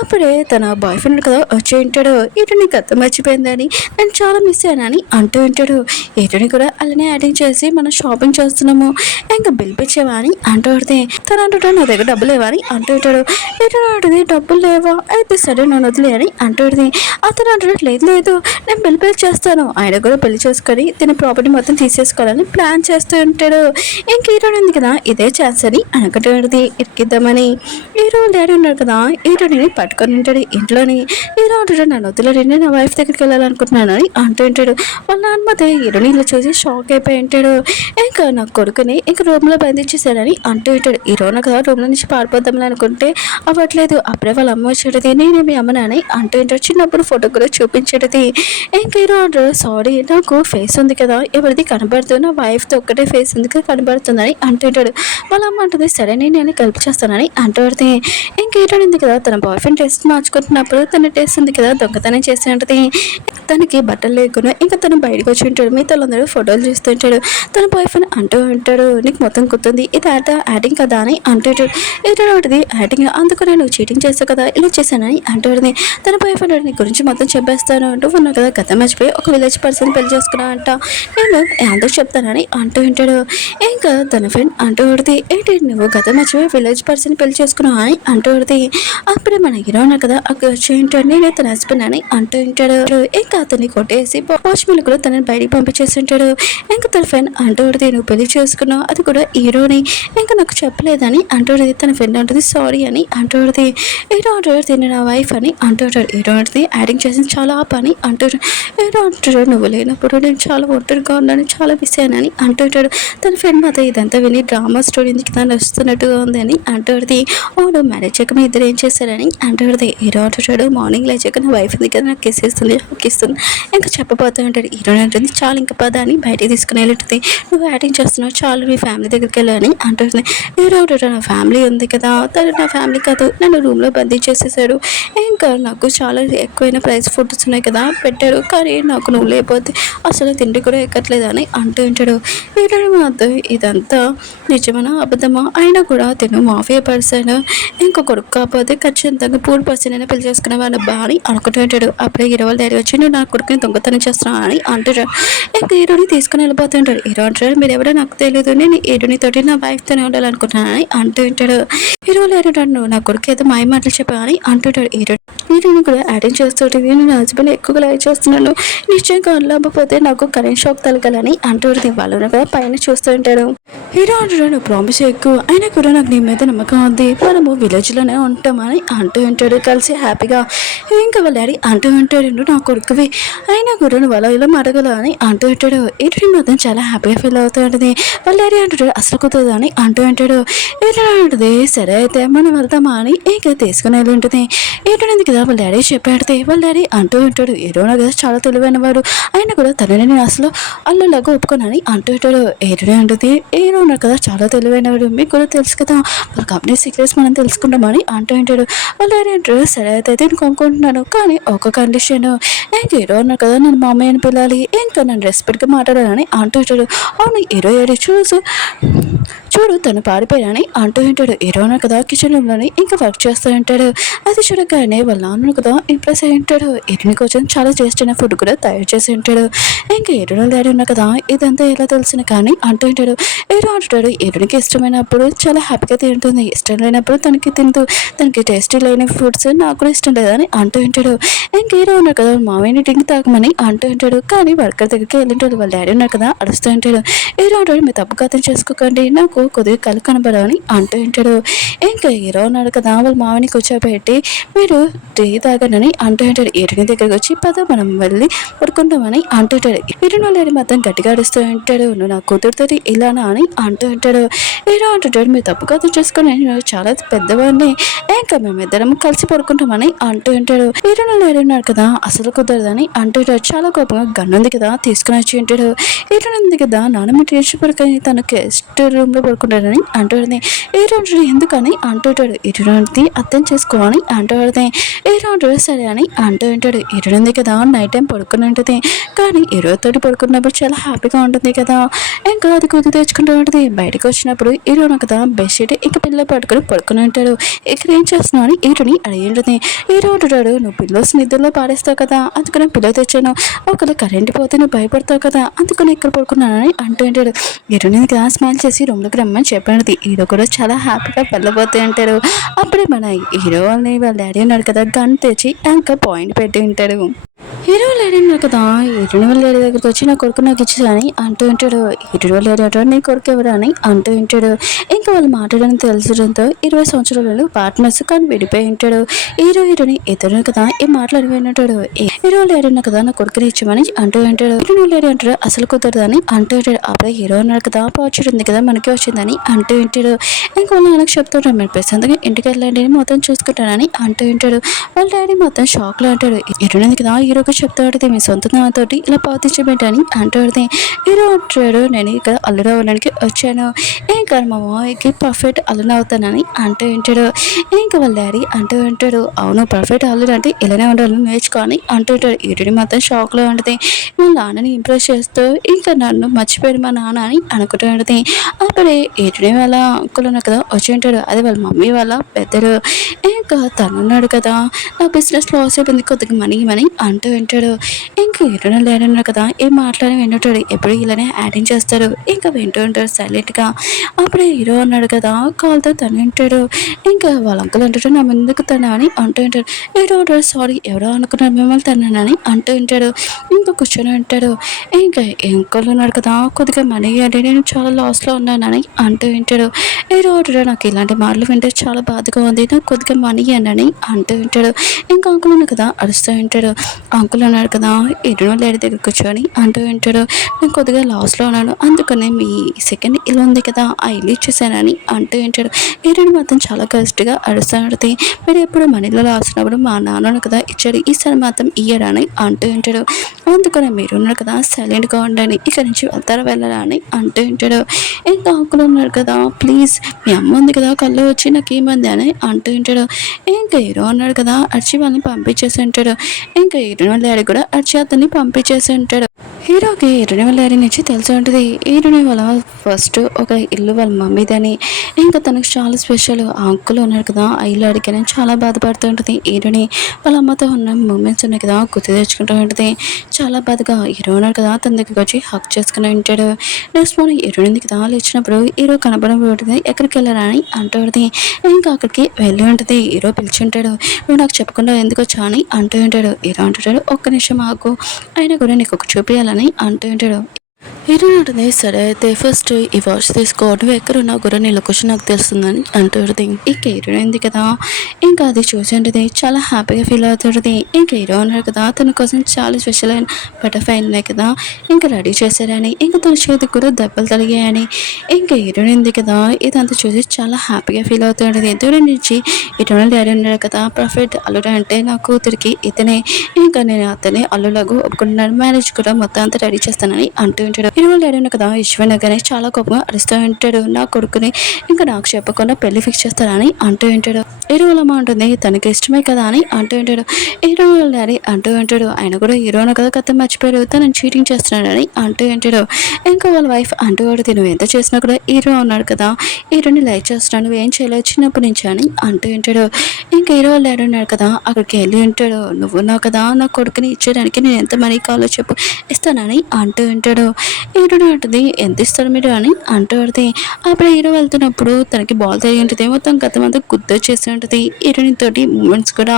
అప్పుడే తన బాయ్ ఫ్రెండ్ కదా వచ్చి ఉంటాడు. హీరోని గతం మర్చిపోయిందని నేను చాలా మిస్ అయ్యానని అంటూ ఉంటాడు. హీరోని కూడా అలానే యాడింగ్ చేసి మనం షాపింగ్ చేస్తున్నాము ఇంకా బిల్ పిచ్చావా అని అంటూ ఉంటుంది. తను అంటుంటాడు నా దగ్గర డబ్బులు లేవా అని అంటూ ఉంటాడు. హీరో అంటుంది డబ్బులు లేవా అయితే సరే నన్ను వదిలే అని అంటూ ఉంటుంది. అతను అంటున్నాడు లేదు నేను బిల్ పే చేస్తాను, ఆయన కూడా పెళ్లి చేసుకొని తిన ప్రాపర్టీ మొత్తం తీసేసుకోవాలని ప్లాన్ చేస్తూ ఉంటాడు. ఇంక హీరోని ఉంది కదా ఇదే ఛాన్స్ అని అనుకుంటుంది ఇరికిద్దామని. హీరో డాడీ ఉన్నాడు కదా హీరోని పట్టుకొని ఉంటాడు ఇంట్లోని. హీరో అంటాడు నన్ను వదిలేడు నా వైఫ్ దగ్గరికి వెళ్ళాలనుకుంటున్నాను అని అంటూ ఉంటాడు. వాళ్ళ నాన్నమతే హీరోని ఇలా చూసి షాక్ అయిపోయి ఉంటాడు. ఇంకా నా కొడుకుని ఇంకా రూమ్లో బంధించేశాడని అంటూ ఉంటాడు. హీరోని కదా రూమ్లో నుంచి పారిపోద్దామని అనుకుంటే అవ్వట్లేదు. అప్పుడే వాళ్ళ అమ్మ వచ్చేటది నేనే మీ అమ్మనని అంటూ ఉంటాడు. చిన్నప్పుడు ఫోటో కూడా చూపించేటది. ఇంకా హీరో అంటాడు సారీ నాకు ఫేస్ ఉంది కదా ఎవరిది కనబడుతుంది, నా వైఫ్తో ఒక్కటే ఫేస్ ఉంది కదా కనబడుతుందని అంటుంటాడు. వాళ్ళ అమ్మ అంటుంది సరే నేను కలిపి చేస్తానని అంటూ ఇంకా హీరోని ఉంది కదా తన బాయ్ ఫ్రెండ్ టెస్ట్ మార్చుకుంటున్నప్పుడు తన టెస్ట్ ఉంది కదా దొంగతనం చేసి ఉంటుంది. తనకి బట్టలు లేకుండా ఇంకా తను బయటకు వచ్చి ఉంటాడు. మిగతా వాళ్ళందరూ ఫోటోలు చూస్తుంటాడు. తన బాయ్ ఫ్రెండ్ అంటూ ఉంటాడు నీకు మొత్తం గుర్తుంది ఇది యాడింగ్ కదా అని అంటుంటాడు. ఏంటంటే యాడింగ్ అందుకు నేను చీటింగ్ చేస్తాను కదా ఇలా చేశానని అంటుంది. తన బాయ్ ఫ్రెండ్ నీ గురించి మొత్తం చెప్పేస్తాను అంటూ ఉన్నావు కదా గతం మర్చిపోయి ఒక విలేజ్ పర్సన్ పెళ్లి చేసుకున్నా అంట నేను అందరికి చెప్తానని అంటూ ఉంటాడు. ఇంకా తన ఫ్రెండ్ అంటూ ఉంటుంది ఏంటి నువ్వు గతం మర్చిపోయి విలేజ్ పర్సన్ పెళ్లి చేసుకున్నావు అని అంటూ ఉంటుంది. అప్పుడే మన హీరో ఉన్నారు కదా అక్కడ వచ్చి ఉంటాడు నేనే తన హస్బెండ్ అని అంటూ ఉంటాడు. ఇంకా అతన్ని కొట్టేసి వాచ్మెన్ కూడా తనని బయటికి పంపించేసి ఉంటాడు. ఇంకా తన ఫ్రెండ్ అంటూ ఉంటుంది నువ్వు పెళ్లి చేసుకున్నావు అది కూడా హీరోని ఇంకా నాకు చెప్పలేదని అంటుంది. తన ఫ్రెండ్ అంటుంది సారీ అని అంటుంది. హీరో అంటాడు తిని నా వైఫ్ అని అంటుంటాడు. హీరో అంటుంది యాడింగ్ చేసింది చాలా పని అంటాడు. హీరో అంటాడు నువ్వు లేనప్పుడు నేను చాలా ఒంటరిగా ఉన్నాను చాలా మిస్ అయ్యానని అంటుంటాడు. తన ఫ్రెండ్ మాత్రం ఇదంతా విని డ్రామా స్టోరీ ఎందుకు తను వస్తున్నట్టుగా ఉందని అంటుంది. అవును మ్యారేజ్ అయ్యాక మీ ఇద్దరు ఏం చేశారని అంటాడు. హీరో అంటాడు, మార్నింగ్ లేచాక నా వైఫ్ ఉంది కదా నాకు కిస్ ఇస్తుంది, హక్ ఇస్తుంది, ఇంకా చెప్పబోతూ ఉంటాడు. హీరోయిన్ అంటుంది, చాలు ఇంకా పద అని బయటికి తీసుకుని వెళ్ళింటుంది. నువ్వు యాక్టింగ్ చేస్తున్నావు, చాలు మీ ఫ్యామిలీ దగ్గరికి వెళ్ళని అంటుంది. హీరో అంటాడు, నా ఫ్యామిలీ ఉంది కదా, తను నా ఫ్యామిలీ కాదు, నన్ను రూమ్లో బంధించేసేసాడు, ఇంకా నాకు చాలా ఎక్కువైన ప్రైస్ ఫుడ్స్ ఉన్నాయి కదా పెట్టారు, కానీ నాకు నువ్వు లేకపోతే అసలు తిండి కూడా ఎక్కట్లేదు అని అంటూ ఉంటాడు. హీరోయిన్ మాత్రం ఇదంతా నిజమేనా అబద్ధమా, అయినా కూడా తిను మాఫియా పర్సన్, ఇంకో కొడుకు కాకపోతే ఖచ్చితంగా పూర్ పర్సన్ అయినా పెళ్లి చేసుకునేవాడిని బా అని అనుకుంటూ ఉంటాడు. అప్పుడే హీరో వాళ్ళ డాడీ వచ్చి నువ్వు నా కొడుకుని దొంగతనం చేస్తున్నావు అని అంటాడు. ఇంకా హీరోని తీసుకుని వెళ్ళిపోతుంటాడు. హీరో అంటాడు, మీరు ఎవరో నాకు తెలియదు, నేను హీరోని తోటి నా వైఫ్తోనే ఉండాలనుకుంటున్నాను అని అంటూ ఉంటాడు. హీరో వాళ్ళు అంటాడు, నువ్వు నా కొడుకు ఏదో మాయ మాటలు చెప్పావు అని అంటుంటాడు. హీరోని కూడా యాక్టింగ్ చేస్తుంటుంది, నేను నా హస్బెండ్ ఎక్కువగా లైక్ చేస్తున్నాను, నిశ్చయంగా అనలేకపోతే నాకు కరెంట్ షాక్ తలగాలని అంటుంది. వాళ్ళని కూడా పైన చూస్తూ ఉంటాడు. హీరో అంటాడు, నువ్వు ప్రామిస్ ఎక్కువ అయినా కూడా నాకు నీ మీద నమ్మకం ఉంది, మనము విలేజ్లోనే ఉంటామని అంటూ ఉంటాడు. కలిసి హ్యాపీగా ఇంకా వాళ్ళ డాడీ అంటూ ఉంటాడు, నువ్వు నా కొడుకువి అయినా కూడా నువ్వు అలా ఇలా అడగల అని అంటూ ఉంటాడు. హీరోని మాత్రం చాలా హ్యాపీగా ఫీల్ అవుతూ ఉంటుంది. వాళ్ళ డాడీ అంటాడు, అసలు కుదరదు అని అంటూ ఉంటాడు. హీరో అంటుంది, సరే అయితే మనం వెళ్తామా అని ఇంకా తీసుకుని వెళ్ళి ఉంటుంది. హీరోని కదా వాళ్ళ డాడీ చెప్పాడితే వాళ్ళ డాడీ అంటూ ఉంటాడు, హీరోనా కదా చాలా తెలివైన వాడు, అయినా కూడా తనని నేను అసలు అల్లులాగా ఒప్పుకోనని అంటూ ఉంటాడు. హీరోని అంటుంది, హీరో ఉన్నారు కదా చాలా తెలివైనవాడు, మీకు కూడా తెలుసు కదా, వాళ్ళ కంపెనీ సీక్రెట్స్ మనం తెలుసుకుంటామని అంటూ ఉంటాడు. వాళ్ళు ఏంటంటారు, సరే అయితే నేను కొనుక్కుంటున్నాను, కానీ ఒక కండిషన్, ఇంకా హీరో ఉన్నారు కదా నన్ను మా అమ్మాయి అని పిల్లాలి, ఇంకా నన్ను రెస్పెక్ట్గా మాట్లాడాలని అంటూ ఉంటాడు. అవును హీరో ఏడి చూడు తను పారిపోయాడని అంటూ ఉంటాడు. హీరో ఉన్నారు కదా కిచెన్ రూమ్లోని ఇంకా వర్క్ చేస్తూ ఉంటాడు. అది చూడగానే వాళ్ళ నాన్న కదా ఇంప్రెస్ అయి ఉంటాడు. హీరోని కోసం చాలా చేస్తున్న ఫుడ్ కూడా తయారు చేసి ఉంటాడు. ఇంకా హీరో డాడీ ఉన్నా కదా ఇదంతా ఎలా తెలిసిన కానీ అంటూ ఉంటాడు. హీరో అంటాడు, హీరోనికి ఇష్టమైనప్పుడు చాలా హ్యాపీగా తింటుంది, ఇష్టం లేనప్పుడు తనకి తింటూ తనకి టేస్టీ లేని ఫుడ్స్ నాకు కూడా ఇష్టం లేదని అంటూ ఉంటాడు. ఇంకా హీరో ఉన్నారు కదా మామయ్యని డ్రింక్ తాగమని అంటూ ఉంటాడు. కానీ వర్కర్ దగ్గరికి వెళ్ళింటాడు. వాళ్ళ డాడీ ఉన్నారు కదా అడుస్తూ ఉంటాడు. హీరో అంటాడు, మీరు తప్పు అర్థం చేసుకోకండి, నాకు కొద్దిగా కళ్ళు కనబడని అంటూ ఉంటాడు. ఇంకా హీరో ఉన్నాడు కదా వాళ్ళ మామని కూర్చోబెట్టి మీరు టీ తాగనని అంటూ ఉంటాడు. హీరోని దగ్గరికి వచ్చి పద మనం వెళ్ళి పడుకుంటామని అంటుంటాడు. హీరోని వాళ్ళ మాత్రం గట్టిగా అడుస్తూ ఉంటాడు, నువ్వు నా కూతురుతో ఇలానా అని అంటూ ఉంటాడు. హీరో అంటుంటాడు, మీరు తప్పుగా అర్థం చేసుకుని నేను చాలా పెద్దవాడిని, ఇంకా మేమిద్దరం కలిసి పడుకుంటామని అంటూ ఉంటాడు. హీరోని ఉన్నాడు కదా అసలు కుదరదని అంటుంటాడు. చాలా కోపంగా గన్ను ఉంది కదా తీసుకుని వచ్చి ఉంటాడు. హీరోని ఉంది కదా నాన్న టేస్ట్ పడుకొని తన గెస్ట్ రూమ్ లో పడుకుంటాడని అంటుంది. హీరో అంటాడు, ఎందుకని అంటుంటాడు. హీరోని అర్థం చేసుకోవాలని అంటుంది. హీరో అంటాడు, సరే అని అంటూ ఉంటాడు. హీరోని ఉంది కదా నైట్ టైం పడుకుని ఉంటుంది, కానీ హీరోతోటి పడుకున్నప్పుడు చాలా హ్యాపీగా ఉంటుంది కదా, ఇంకా అది కుది తెచ్చుకుంటూ ఉంటుంది. బయటకు వచ్చినప్పుడు హీరోని కదా బెడ్షీట్ ఇక పిల్ల పడుకుని ఉంటాడు. ఇక్కడ ఏం చేస్తున్నావు అని హీరోని అడిగి ఉంటుంది. హీరో అంటాడు, నువ్వు పిల్లోస్ నిద్రలో పాడేస్తావు కదా అందుకని పిల్ల తెచ్చాను, ఒకవేళ కరెంట్ పోతే నువ్వు భయపడతావు కదా అందుకని ఇక్కడ పడుకున్నానని అంటూ ఉంటాడు. హీరోని కదా స్మైల్ చేసి రూమ్లోకి రమ్మని చెప్పాడు. హీరో కూడా చాలా హ్యాపీగా వెళ్ళబోతూ ఉంటాడు. అప్పుడే మన హీరో వాళ్ళని వాళ్ళ డాడీ ఉన్నాడు కదా గన్ తెచ్చి ఇంకా పాయింట్ పెట్టి ఉంటాడు. హీరో లేడీ ఉన్నారు కదా హీరోని వాళ్ళ డాడీ దగ్గరికి వచ్చి నా కొడుకు నాకు ఇచ్చేదని అంటూ ఉంటాడు. హీరో వాళ్ళ డాడీ అంటాడు, నీ కొడుకు ఎవరు అని అంటూ ఉంటాడు. ఇంకా వాళ్ళు మాట్లాడని తెలుసడంతో 20 సంవత్సరాలలో పార్ట్నర్స్ కానీ విడిపోయి ఉంటాడు. హీరోని ఇద్దరు కదా ఈ మాటలు వింటాడు. హీరో డాడీ ఉన్నా కదా నా కొడుకుని ఇచ్చామని అంటూ ఉంటాడు. హీరో డాడీ అంటాడు, అసలు కుదరదని అంటూ ఉంటాడు. అప్పుడే హీరో ఉన్నాడు కదా పాచర్ ఉంది కదా మనకి వచ్చిందని అంటూ ఉంటాడు. ఇంకా వాళ్ళ నాన్నకు చెప్తాడు, మీరు ప్రశాంతంగా ఇంటికి వెళ్ళండి మొత్తం చూసుకుంటానని అంటూ ఉంటాడు. వాళ్ళ డాడీ మొత్తం షాక్ లో అంటాడు. హీరోని కదా హీరోకి చెప్తాడు, మీ సొంత నాతోటి ఇలా పాతించబెట్టని అంటాడు. హీరో అంటాడు, నేను ఇక్కడ అల్లుడు అవ్వడానికి వచ్చాను, ఇంకా మా మామయ్యకి పర్ఫెక్ట్ అల్లుడు అవుతానని అంటూ ఉంటాడు. ఇంకా వాళ్ళ డాడీ అంటూ ఉంటాడు, అవును పర్ఫెక్ట్ అల్లుడు అంటే ఇలానే ఉండాలని నేర్చుకొని అంటూ ఉంటాడు. హీరోని మాత్రం షాక్ లో ఉంటుంది. మా నాన్నని ఇంప్రెస్ చేస్తూ ఇంకా నన్ను మర్చిపోయాడు మా నాన్న అని అనుకుంటూ ఉంటుంది. అప్పుడే హీరోని వాళ్ళ అంకుల్ ఉన్నారు కదా వచ్చి ఉంటాడు. అది వాళ్ళ మమ్మీ వాళ్ళ పెద్దడు. ఇంకా తనున్నాడు కదా నా బిజినెస్ లాస్ అయిపోయింది కొద్దిగా మనీ అంటూ ఉంటాడు. ఇంకా హీరోని లేడన్నారు కదా ఏం మాట్లాడి వింటుంటాడు. ఎప్పుడు ఇలానే యాడింగ్ చేస్తారు. ఇంకా వింటూ ఉంటాడు సైలెంట్గా. అప్పుడే హీరో అన్నాడు కదా కాల్తో తను వింటాడు. ఇంకా వాళ్ళ అంకుల్ అంటాడు, నా ముందుకు తన అని అంటూ ఉంటాడు. హీరో అంటాడు, సారీ ఎవరో అనుకున్నారు మిమ్మల్ని తన్నానని అంటూ ఉంటాడు. ఇంకా కూర్చొని ఉంటాడు. ఇంకా అంకుల్ ఉన్నాడు కదా కొద్దిగా మనీ అంటే నేను చాలా లాస్లో ఉన్నానని అంటూ ఉంటాడు. హీరో అంటాడు, నాకు ఇలాంటి మాటలు వింటే చాలా బాధగా ఉంది, నాకు కొద్దిగా మనీ అని అంటూ ఉంటాడు. ఇంకా అంకుల్ ఉన్నాడు కదా అరుస్తూ ఉంటాడు. అంకుల్ అన్నాడు కదా హీరోయిన్ డాడీ దగ్గర కూర్చొని అంటూ ఉంటాడు, నేను కొద్దిగా లాస్లో ఉన్నాను, అందుకనే మీ సెకండ్ ఇల్లు ఉంది కదా ఆ ఇల్లు ఇచ్చేసానని అంటూ ఉంటాడు. హీరోయిన్ మాత్రం చాలా గట్టిగా అరుస్తూ ఉంటుంది, మీరు ఎప్పుడు మనీలో రాసినప్పుడు మా నాన్న కదా ఇచ్చాడు, ఈసారి మాత్రం ఇయ్యడని అంటూ ఉంటాడు. అందుకనే మీరు ఉన్నారు కదా సైలెంట్గా ఉండండి, ఇక్కడ నుంచి వెళ్తారా వెళ్ళరా అని అంటూ ఉంటాడు. ఇంకా అంకుల్ ఉన్నారు కదా, ప్లీజ్ మీ అమ్మ ఉంది కదా కళ్ళు వచ్చి నాకు ఏమంది అని అంటూ ఉంటాడు. ఇంకా హీరో ఉన్నాడు కదా అర్చి వాళ్ళని పంపించేసి ఉంటాడు. ఇంకా హీరోయిన్ వాళ్ళ డాడీ కూడా అర్చి అతన్ని పంపించేసి ఉంటాడు. హీరోకి హీరోయిన్ వాళ్ళ డాడీ నుంచి తెలిసి ఉంటుంది, హీరోయిన్ వాళ్ళ ఫస్ట్ ఒక ఇల్లు వాళ్ళ మమ్మీదని, ఇంకా తనకు చాలా స్పెషల్ ఆ అంకుల్ ఉన్నారు కదా ఆ ఇల్లు అడిగానే చాలా బాధపడుతూ ఉంటుంది. హీరోని వాళ్ళ అమ్మతో ఉన్న మూమెంట్స్ ఉన్నాయి కదా గుర్తు తెచ్చుకుంటూ ఉంటుంది. చాలా బాధగా హీరో ఉన్నాడు కదా తన దగ్గరికి వచ్చి హక్ చేసుకుని ఉంటాడు. నెక్స్ట్ మార్నింగ్ హీరోయిన్ కదా లేచినప్పుడు హీరో కనబడబోతుంది, ఎక్కడికి వెళ్ళారా అని అంటూ ఉంటుంది. ఇంకా అక్కడికి వెళ్ళి ఉంటుంది. హీరో పిలిచింటాడు, నువ్వు నాకు చెప్పకుండా ఎందుకు వచ్చా అని అంటూ ఉంటాడు. హీరో అంటుంటాడు, ఒక్క నిమిషం ఆగు, అయినా కూడా నీకు ఒక చూపించాలని అంటూ ఉంటాడు. హీరోయిన్ ఉంటుంది, సరే అయితే ఫస్ట్ ఈ వాచ్ తీసుకో, నువ్వు ఎక్కడున్నా కూడా నీ లొకేషన్ నాకు తెలుస్తుందని అంటుంది. ఇంకా హీరోయిన్ ఉంది కదా ఇంకా అది చూసి ఉంటుంది, చాలా హ్యాపీగా ఫీల్ అవుతుంది. ఇంకా హీరో ఉన్నారు కదా తన కోసం చాలా స్పెషల్ అయిన బటర్ఫ్లై ఉన్నాయి కదా ఇంకా రెడీ చేశారని, ఇంకా తన చేతికి కూడా దెబ్బలు తగిలాయని. ఇంకా హీరోయిన్ ఉంది కదా ఇదంతా చూసి చాలా హ్యాపీగా ఫీల్ అవుతుంది. దూరం నుంచి హీరోయిన్ డాడీ ఉన్నారు కదా, పర్ఫెక్ట్ అల్లుడు అంటే నా కూతురికి ఇతనే, ఇంకా నేను అతనే అల్లులాగా ఒప్పుకుంటున్నాను, మ్యారేజ్ కూడా మొత్తం అంతా రెడీ చేస్తానని అంటూ ఉంటాడు. హీరోయిన్ డాడీ ఉన్న కదా ఈశ్వర్ గానే చాలా కోపంగా అరుస్తూ ఉంటాడు, నా కొడుకుని ఇంకా నాకు చెప్పకుండా పెళ్లి ఫిక్స్ చేస్తారని అంటూ ఉంటాడు. హీరోయిన్ అమ్మ ఉంటుంది, తనకి ఇష్టమే కదా అని అంటూ ఉంటాడు. హీరోయిన్ డాడీ అంటూ ఉంటాడు, ఆయన కూడా హీరోయిన్ కదా కథ మర్చిపోయాడు, తనని చీటింగ్ చేస్తున్నాడని అంటూ ఉంటాడు. ఇంకా వాళ్ళ వైఫ్ అంటూ ఉంటుంది, నువ్వు ఎంత చేసినా కూడా హీరో ఉన్నాడు కదా హీరోని లైక్ చేస్తున్నాడు, నువ్వు ఏం చేయలేదు చిన్నప్పటి నుంచి అని అంటూ ఉంటాడు. ఇంకా హీరో డాడీ ఉన్నాడు కదా అక్కడికి వెళ్ళి ఉంటాడు, నువ్వు ఉన్నావు కదా నా కొడుకుని ఇచ్చేయడానికి నేను ఎంత మనీ కావాలో చెప్పు ఇస్తానని అంటూ ఉంటాడు. హీరోని అంటుంది, ఎంత ఇస్తారు మీరు అని అంటూ ఉంటుంది. అప్పుడు హీరో వెళ్తున్నప్పుడు తనకి బాల్ తెలియ ఉంటుంది, మొత్తం గతం అంతా గుర్తు చేసి ఉంటుంది. హీరోయిన్ తోటి మూమెంట్స్ కూడా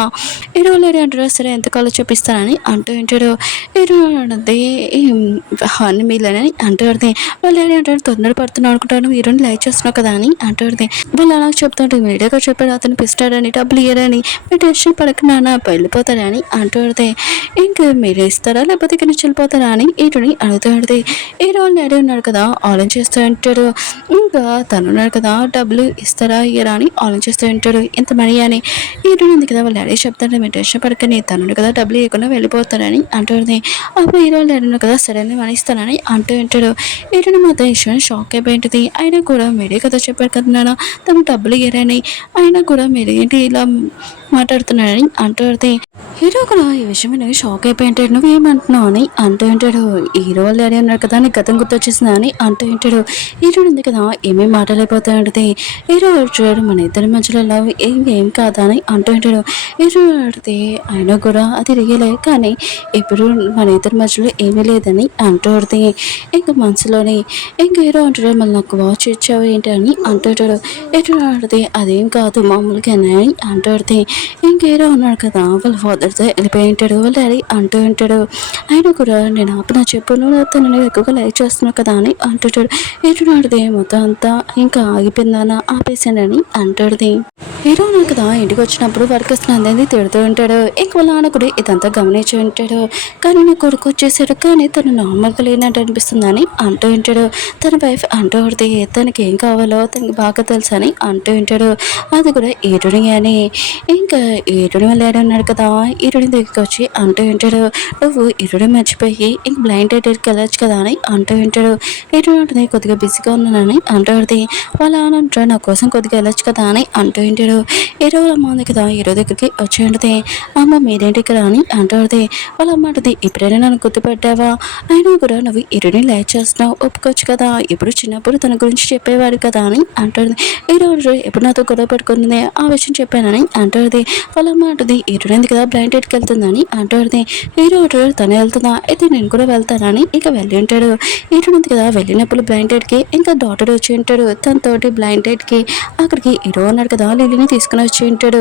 హీరో లేడీ అంటాడు, సరే ఎంత కావాలో చెప్పిస్తానని అంటూ ఉంటాడు. హీరో అంటే హార్న్ మీల్ అని అంటూ ఉంటుంది. వాళ్ళు లేడీ అంటాడు, తొందర పడుతున్నావు అనుకుంటాను, హీరోని లైక్ చేస్తున్నావు కదా అని అంటూ ఉంటుంది. వాళ్ళు అలా చెప్తుంటే మీడియాగా చెప్పాడు అతను పిస్తాడని డబ్బులు ఇయ్యరని, మీ టెన్షన్ పడకనా వెళ్ళిపోతాడని అంటూ ఉంటుంది. ఇంకా మీరే ఇస్తారా లేకపోతే ఇక్కడ నుంచి వెళ్ళిపోతారా అని హీరోని అడుగుతూ ఉంటుంది. హీరో డాడీ ఉన్నాడు కదా ఆలోచిస్తూ ఉంటాడు, ఇంకా తను ఉన్నాడు కదా డబ్బులు ఇస్తారా ఇయ్యరా అని ఆలోచిస్తూ ఉంటాడు, ఇంత మనీ అని. హీరోని ఉంది కదా వాళ్ళ డాడీ చెప్తాడు, మీ టెన్షన్ పడకని తను కదా డబ్బులు ఇవ్వకుండా వెళ్ళిపోతాడని అంటుంది. అప్పుడు హీరో డాడీ ఉన్నాడు కదా సరే మనీ ఇస్తానని అంటూ ఉంటాడు. హీరోని మాత్రం ఇష్టం షాక్ అయిపోయింటుంది, అయినా కూడా మీరే కదా చెప్పారు కదా నాన్న తను డబ్బులు ఇయ్యరని, అయినా కూడా మీరేంటి ఇలా మాట్లాడుతున్నాడని అంటూ హీరో కూడా ఈ విషయం నేను షాక్ అయిపోయి ఉంటాడు, నువ్వు ఏమంటున్నావు అని అంటూ ఉంటాడు. హీరో డాడీ అన్నాడు కదా నీకు గతం గుర్తొచ్చేసిందా అని అంటూ ఉంటాడు. హీరో ఉంది కదా ఏమేమి మాట్లాడైపోతూ ఉంటుంది. హీరో చూడాడు మన ఇద్దరి మధ్యలో లవ్ ఏం కాదా అని అంటూ ఉంటాడు. హీరో అడితే అయినా కూడా అది రియలే, కానీ ఇప్పుడు మన ఇద్దరి మధ్యలో ఏమీ లేదని అంటూ ఉంటుంది. ఇంకా మనసులోని ఇంకా హీరో అంటాడు, మళ్ళీ నాకు వాచ్ ఇచ్చావు ఏంటి అని అంటుంటాడు. హీరో అడితే అదేం కాదు మామూలుగా అని అంటూ ఇంకా హీరో ఉన్నాడు కదా వాళ్ళ ఫాదర్తో వెళ్ళిపోయి ఉంటాడు. వాళ్ళ డాడీ అంటూ ఉంటాడు, ఆయన కూడా నేను ఆపిన చెప్పు నువ్వు తనని ఎక్కువగా లైక్ చేస్తున్నావు కదా అని అంటుంటాడు. హీరో అడితే మొత్తం అంతా ఇంకా ఆగిపోయిందన్న ఆపేసానని అంటాడుది. హీరో కదా ఇంటికి వచ్చినప్పుడు వర్కర్స్ అందరినీ తిడుతూ ఉంటాడు. ఇంక వాళ్ళ నాన్న కూడా ఇదంతా గమనించి ఉంటాడు, కానీ నా కొడుకు వచ్చేసాడు కానీ తను నార్మల్గా లేనట్టు అనిపిస్తుందని అంటూ ఉంటాడు. తన వైఫ్ అంటూ ఉంటుంది, తనకి ఏం కావాలో తనకి బాగా తెలుసు అని అంటూ ఉంటాడు. అది కూడా ఏడుని అని. ఇంకా ఏడుని వాళ్ళు ఉన్నాడు కదా ఈరుడి దగ్గరికి వచ్చి అంటూ ఉంటాడు, నువ్వు ఈరుడి మర్చిపోయి ఇంక బ్లైండ్ డేట్కి వెళ్ళొచ్చు కదా అని అంటూ ఉంటాడు. ఈరుడు ఉంటుంది, కొద్దిగా బిజీగా ఉన్నానని అంటూ ఉంటుంది. వాళ్ళ అంటాడు నా కోసం కొద్దిగా వెళ్ళొచ్చు కదా అని అంటూ ఉంటాడు. హీరో అమ్మ ఉంది కదా హీరో దగ్గరికి వచ్చి ఉంటుంది, అమ్మ మీరేంటి ఇక్కడ అని అంటూ ఉంటుంది. వాళ్ళ అమ్మ అంటుంది, ఎప్పుడైనా నన్ను గుర్తుపెట్టావా, అయినా కూడా నువ్వు ఈరుని లైక్ చేస్తున్నావు ఒప్పుకోవచ్చు కదా, ఇప్పుడు చిన్నప్పుడు తన గురించి చెప్పేవాడు కదా అని అంటుంది. హీరో ఎప్పుడు నాతో గొడవ పెట్టుకుంది ఆ విషయం చెప్పానని అంటుంది. వాళ్ళ అమ్మ అంటుంది, ఈరుడు కదా బ్లైండ్ డేట్కి వెళ్తుందని అంటుంది. హీరో అంటాడు, తను వెళ్తుందా అయితే నేను కూడా వెళ్తానని ఇక వెళ్ళి ఉంటాడు. హీరోడు ఉంది కదా వెళ్ళినప్పుడు బ్లైండ్ డేట్కి ఇంకా డాటర్ వచ్చి ఉంటాడు తనతోటి బ్లైండ్ డేట్కి. అక్కడికి హీరో ఉన్నాడు కదా లిలీని హీరోని తీసుకుని వచ్చి ఉంటాడు.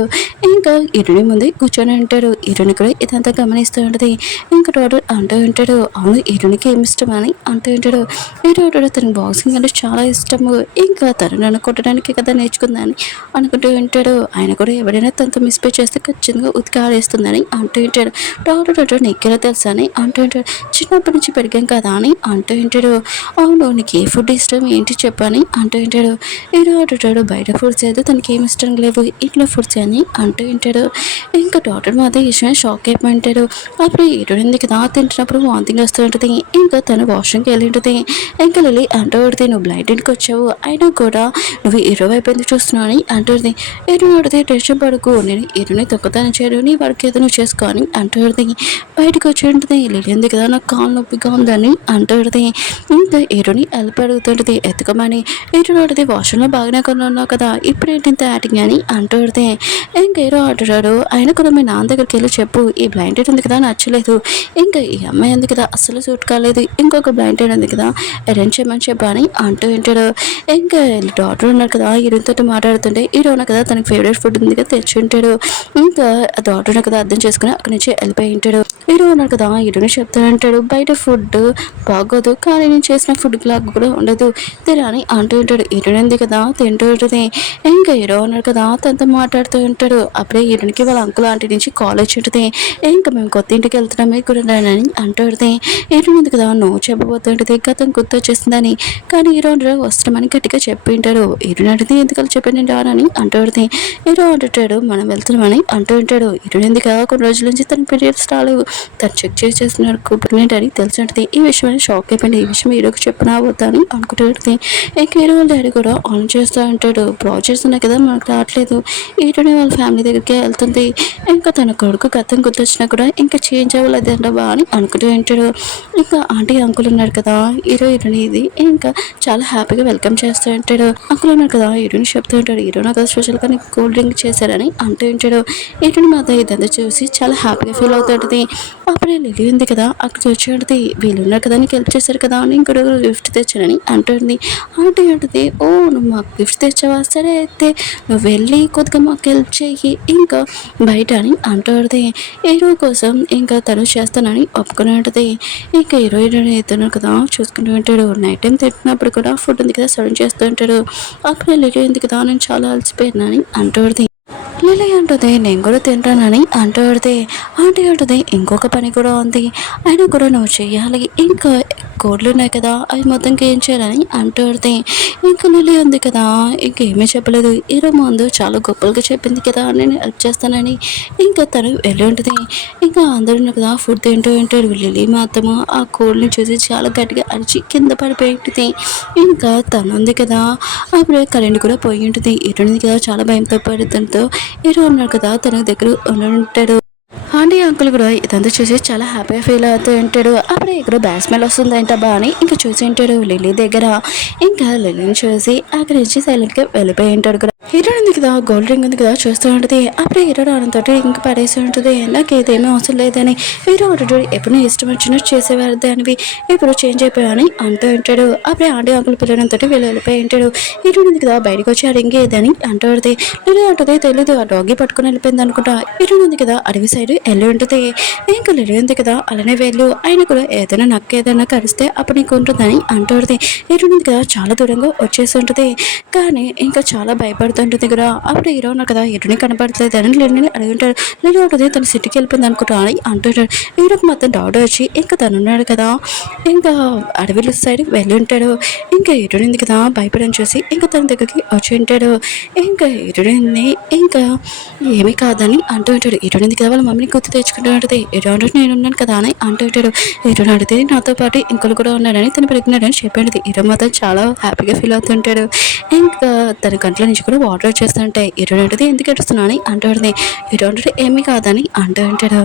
ఇంకా హీరోని ముందే కూర్చొని ఉంటాడు. హీరోని కూడా ఇదంతా గమనిస్తూ ఉంటుంది. ఇంకా డాక్టర్ అంటూ ఉంటాడు, అవును హీరోనికి ఏమి ఇష్టం అని అంటూ ఉంటాడు. హీరో తనకు బాక్సింగ్ అంటే చాలా ఇష్టము, ఇంకా తను నన్ను కొట్టడానికి కదా నేర్చుకుందని అనుకుంటూ ఉంటాడు. ఆయన కూడా ఎవరైనా తనతో మిస్పే చేస్తే ఖచ్చితంగా ఉతికి ఆడేస్తుందని అంటూ ఉంటాడు. డాక్టర్ నీకెలా తెలుసా అని అంటూ ఉంటాడు. చిన్నప్పటి నుంచి పెరిగాం కదా అని అంటూ ఉంటాడు. అవును నీకు ఏ ఫుడ్ ఇష్టం ఏంటి చెప్పని అంటూ ఉంటాడు. హీరో అంటాడు, బయట ఫుడ్స్ అయితే తనకి ఏమి ఇష్టం లేవు, ఇంట్లో ఫుడ్స్ అని అంటూ ఉంటాడు. ఇంకా డాక్టర్ మాత్రం ఇష్టం షాక్ అయిపోయింటాడు. అప్పుడు హీరో ఎందుకు కదా తింటున్నప్పుడు వాంతింగ్ వస్తూ ఉంటుంది. ఇంకా తను వాష్రూమ్కి వెళ్ళి ఉంటుంది. ఇంకా లిల్లీ అంటూ ఉంటుంది, నువ్వు బ్లైండ్ ఇంటికి వచ్చావు అయినా కూడా నువ్వు హీరో వైపు ఎందుకు చూస్తున్నావు అని అంటుంది. హీరో అడితే టెన్షన్ పడుకు, నేను హీరోని తొక్కతాను చేయడు, నీ వాడికి ఏదో నువ్వు చేసుకో అని అంటూ ఉంటుంది. బయటకు వచ్చి ఉంటుంది. లిల్లీ ఎందుకు కదా నాకు కాలు నొప్పిగా ఉందని అంటూ ఉంటుంది. ఇంకా హీరోని హెల్ప్ అడుగుతుంటుంది ఎత్తుకోమని. హీరో అడితే వాష్రూమ్లో బాగానే కొన్నావు కదా ఇప్పుడేంటి ఇంత యాటింగ్ అని అంటూ ఉంటుంది. ఇంకా హీరో అంటున్నాడు, ఆయన కూడా మీ నాన్న దగ్గరికి వెళ్ళి చెప్పు ఈ బ్లైండ్ ఉంది కదా నచ్చలేదు, ఇంకా ఈ అమ్మాయి ఉంది కదా అస్సలు సూట్ కాలేదు, ఇంకొక బ్లైండ్ ఉంది కదా అరేంజ్ చేయమని చెప్పు అని అంటూ ఉంటాడు. ఇంకా డాక్టర్ ఉన్నారు కదా హీరోతో మాట్లాడుతుంటే హీరో ఉన్నా కదా తనకి ఫేవరెట్ ఫుడ్ ఉంది కదా తెచ్చి ఉంటాడు. ఇంకా డాక్టర్ ఉన్నా కదా అర్థం చేసుకుని అక్కడి నుంచి వెళ్ళిపోయి ఉంటాడు. హీరో ఉన్నారు కదా హీరోని చెప్తూ ఉంటాడు, బయట ఫుడ్ బాగోదు కానీ నేను చేసిన ఫుడ్ లాగా కూడా ఉండదు తిరా అని అంటూ ఉంటాడు. హీరోయిన్ ఉంది కదా తింటూ ఉంటుంది. ఇంకా హీరో ఉన్నారు కదా తనతో మాట్లాడుతూ ఉంటాడు. అప్పుడే హీరోయిన్కి వాళ్ళ అంకుల్ ఆంటీ నుంచి కాల్ వచ్చి ఉంటుంది. ఇంకా మేము కొత్త ఇంటికి వెళ్తున్నామే కూడా అని అంటూ ఉంటుంది. హీరోయిన్ ఉంది కదా నువ్వు చెప్పబోతుంటుంది గతం గుర్తు వచ్చేసిందని, కానీ హీరో వస్తున్నామని గట్టిగా చెప్పి ఉంటాడు. హీరోయిన్ అడిగితే ఎందుకలా చెప్పండి రానని అంటూ ఉంటుంది. హీరో అంటుంటాడు మనం వెళ్తున్నామని అంటూ ఉంటాడు. హీరోయిన్ ఉంది కదా కొన్ని రోజుల నుంచి తన పీరియడ్స్ రాలేవు, తను చెక్ చేసేస్తున్నారు ప్రెగ్నెంట్ అని తెలిసి ఉంటుంది. ఈ విషయం షాక్ అయిపోయింది. ఈ విషయం హీరోకి చెప్పినా అవుతా అని అనుకుంటూ ఉంటుంది. ఇంకా హీరో వాళ్ళ డాడీ కూడా ఆన్ చేస్తూ ఉంటాడు, ప్రాజెక్ట్స్ ఉన్నాయి కదా మనకు రావట్లేదు, హీరోని వాళ్ళ ఫ్యామిలీ దగ్గరికి వెళ్తుంది. ఇంకా తన కొడుకు గతం గుర్తొచ్చినా కూడా ఇంకా చేంజ్ అవ్వలేదంట బా అని అనుకుంటూ ఉంటాడు. ఇంకా ఆంటీ అంకుల్ ఉన్నారు కదా హీరోయిన్ ఇది ఇంకా చాలా హ్యాపీగా వెల్కమ్ చేస్తూ ఉంటాడు. అంకుల్ ఉన్నారు కదా హీరోని చెప్తూ ఉంటాడు, హీరో నాకు స్పెషల్గా నీకు కూల్ డ్రింక్ చేశారని అంటూ ఉంటాడు. హీరోని మాత్రం ఇదంతా చూసి చాలా హ్యాపీగా ఫీల్ అవుతుంటుంది. అప్పుడే లిల్లీ ఉంది కదా అక్కడ వచ్చి ఉంటుంది, వీళ్ళు ఉన్నారు కదా నీకు హెల్ప్ చేశారు కదా అని ఇంకొక గిఫ్ట్ తెచ్చానని అంటుంది. ఆంటీ అంటుంది, ఓ నువ్వు మాకు గిఫ్ట్ తెచ్చావా సరే అయితే నువ్వు వెళ్ళి కొద్దిగా మాకు హెల్ప్ చెయ్యి ఇంకా బయట అని అంటుంది. హీరో కోసం ఇంకా తను చేస్తానని ఒప్పుకుని ఉంటుంది. ఇంకా హీరోయిన్ ఇతను కదా చూసుకుంటూ ఉంటాడు. నైట్ టైం తింటున్నప్పుడు కూడా ఫుడ్ ఉంది కదా సర్వ్ చేస్తూ ఉంటాడు. అప్పుడే లిల్లీ ఉంది కదా నేను చాలా అలసిపోయినాని అంటుంది. లిల్లీ అంటుంది నేను కూడా తింటానని అంటుంది. ఆంటీ అంటుంది ఇంకొక పని కూడా ఉంది అయినా కూడా నువ్వు చెయ్యాలి, ఇంకా కోడ్లు ఉన్నాయి కదా అవి మొత్తం ఏం చేయాలని అంటుంది. ఇంకా లిల్లీ ఉంది కదా ఇంకేమీ చెప్పలేదు. హీరో ముందు చాలా గొప్పలుగా చెప్పింది కదా నేను హెల్ప్ చేస్తానని. ఇంకా తను వెళ్ళి ఉంటుంది. ఇంకా అందరూ ఉన్నారు కదా ఫుడ్ తింటూ ఉంటారు. లిల్లీ మాత్రము ఆ కోడ్ని చూసి చాలా గట్టిగా అరిచి కింద పడిపోయి ఉంటుంది. ఇంకా తను ఉంది కదా అప్పుడే కరెంట్ కూడా పోయి ఉంటుంది. హీరో ఉంది కదా చాలా భయంతో పడుతుందో హీరో ఉన్నాడు కదా తన దగ్గర ఉంటాడు. ఆంటీ అంకుల్ కూడా ఇదంతా చూసి చాలా హ్యాపీగా ఫీల్ అవుతూ ఉంటాడు. అప్పుడే ఇక్కడ బ్యాడ్ స్మెల్ వస్తుంది ఏంటబ్బా అని ఇంకా చూసి ఉంటాడు లిల్లీ దగ్గర. ఇంకా లిల్లీని చూసి అక్కడి నుంచి సైలెంట్గా వెళ్ళిపోయి ఉంటాడు కూడా. హీరో ఉంది కదా గోల్డ్ రింగ్ ఉంది కదా చూస్తూ ఉంటుంది. అప్పుడే హీరో రావడంతో ఇంక పడేసి ఉంటుంది. నాకు ఏదేమీ అవసరం లేదని హీరో ఒకటి ఎప్పుడు ఇష్టం వచ్చినట్టు చేసేవారు దానివి ఇప్పుడు చేంజ్ అయిపోయాని అంటూ ఉంటాడు. అప్పుడే ఆంటీ అంకుల్ పిల్లడంతో వీళ్ళు వెళ్ళిపోయి ఉంటాడు. హీరో ఉంది కదా బయటకు వచ్చి ఆ రింగ్ ఏదని అంటూ ఉంటుంది. లిల్లీ అంటుంది తెలీదు ఆ డాగి పట్టుకుని వెళ్ళిపోయింది అనుకుంటా. హీరో ఉంది కదా అడవి సైడ్ వెళ్ళి ఉంటుంది. ఇంకా లిల్లీ ఉంది కదా అలానే వెళ్ళు ఆయన కూడా ఏదైనా నక్క ఏదైనా కరిస్తే అప్పుడు నీకు ఉంటుందని అంటుంది. హీరో ఉంది కదా చాలా దూరంగా వచ్చేసి ఉంటుంది. కానీ ఇంకా చాలా భయపడుతుంటుంది కదా. అప్పుడు హీరో ఉన్నారు కదా హీరోని కనపడలేదు అని లిల్లీని అడుగుంటాడు. లిల్లీ ఉంటుంది తన సిటీకి వెళ్ళిపోయింది అనుకుంటా అని అంటుంటాడు. హీరోకి మొత్తం డౌట్ వచ్చి ఇంకా తను ఉన్నాడు కదా ఇంకా అడవిలో సైడ్ వెళ్ళి ఉంటాడు. ఇంకా హీరోని ఉంది కదా భయపడని చూసి ఇంకా తన దగ్గరికి వచ్చి ఉంటాడు. ఇంకా హీరోని ఇంకా ఏమీ కాదని అంటూ ఉంటాడు. హీరోని కదా వాళ్ళ మమ్మీని గుర్తు తెచ్చుకుంటూ ఉంటుంది. హీరో నేను ఉన్నాను కదా అని అంటూ ఉంటాడు. హీరోని అడిగితే నాతో పాటు ఇంకొకరు కూడా ఉన్నాడని తను పెరిగినాడని చెప్పాడు. హీరో మాత్రం చాలా హ్యాపీగా ఫీల్ అవుతుంటాడు. ఇంకా తన కంట్లో నుంచి కూడా వాటర్ వచ్చేస్తుంటాయి. హీరో అంటే ఎందుకు ఏడుస్తున్నా అని అంటుంది. హీరో అంటే ఏమీ కాదని అంటూ ఉంటాడు.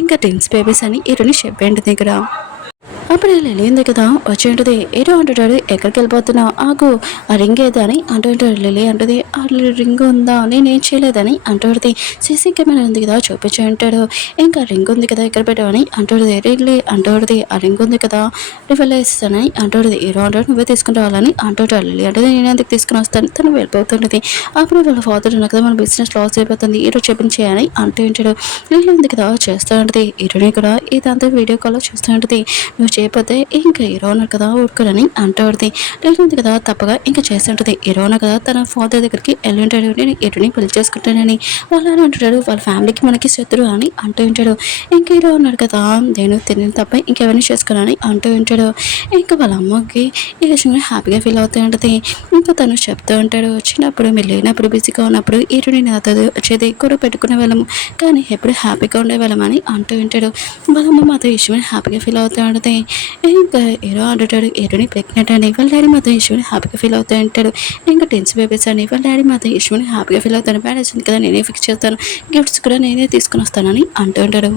ఇంకా డ్రింక్స్ బేబీస్ అని హీరోని చెప్పండి దగ్గర. అప్పుడు లిల్లీ ఉంది కదా వచ్చి ఉంటుంది. ఏదో అంటుంటాడు, ఎక్కడికి వెళ్ళిపోతున్నావు, ఆగు, ఆ రింగ్ ఏదని అంటుంటాడు. లిల్లీ అంటుంది, ఆ రింగ్ ఉందా, నేనేం చేయలేదని అంటుంది. సీసీ కెమెరా ఉంది కదా చూపించి అంటాడు. ఇంకా రింగ్ ఉంది కదా ఇక్కడ పెట్టావని అంటుంది. లిల్లీ అంటుంది, ఆ రింగ్ ఉంది కదా రివల్ వేస్తానని అంటుంది. హీరో అంటాడు, నువ్వే తీసుకుని రావాలని అంటుంటాడు. లిల్లీ అంటే నేను ఎందుకు తీసుకుని వస్తాను, తను వెళ్ళిపోతుంటుంది. అప్పుడు వాళ్ళ ఫాదర్ ఉన్న కదా మన బిజినెస్ లాస్ అయిపోతుంది, హీరో చెప్పించేయని అంటూ ఉంటాడు. లిల్లీ ఉంది కదా చేస్తూ ఉంటుంది. హీరోని కూడా ఇదంతా వీడియో కాల్లో చూస్తూ ఉంటుంది. నువ్వు చేయకపోతే ఇంకా హీరో ఉన్నారు కదా ఊరుకోరని అంటూ ఉంటుంది. లిల్లీ ఉంది కదా తప్పగా ఇంకా చేస్తుంటుంది. హీరో ఉన్నారు కదా తన ఫాదర్ దగ్గరికి వెళ్ళి ఉంటాడు. నేను హీరోని పెళ్లి చేసుకుంటానని వాళ్ళు అని అంటుంటాడు. వాళ్ళ ఫ్యామిలీకి మనకి శత్రువు అని అంటూ ఉంటాడు. ఇంకా హీరో ఉన్నాడు కదా, నేను తిని తప్ప ఇంకెవరిని చేసుకోనని అంటూ ఉంటాడు. ఇంకా వాళ్ళ అమ్మకి ఈ విషయంలో హ్యాపీగా ఫీల్ అవుతూ ఉంటుంది. ఇంకా తను చెప్తూ ఉంటాడు, చిన్నప్పుడు మీరు లేనప్పుడు బిజీగా ఉన్నప్పుడు హీరోని నాతో వచ్చేది కూడా పెట్టుకునే వాళ్ళము, కానీ ఎప్పుడు హ్యాపీగా ఉండేవాళ్ళం అని అంటూ ఉంటాడు. వాళ్ళమ్మ మాతో ఇష్టమని హ్యాపీగా ఫీల్ అవుతూ ఉంటుంది. ఇంకా హీరో అంటుంటాడు, హీరోని ప్రెగ్నెంట్ అని వాళ్ళ డాడీ మాతో ఇష్టమని హ్యాపీగా ఫీల్ అవుతూ ఉంటాడు. ఇంకా టెన్స్ బేబీస్ అని వాళ్ళ డాడీ మాతో ఇష్టమని హ్యాపీగా ఫీల్ అవుతాను. మ్యారేజ్ ఉంది కదా నేనే ఫిక్స్ చేస్తాను, గిఫ్ట్స్ కూడా నేనే తీసుకుని వస్తానని అంటూ ఉంటాడు.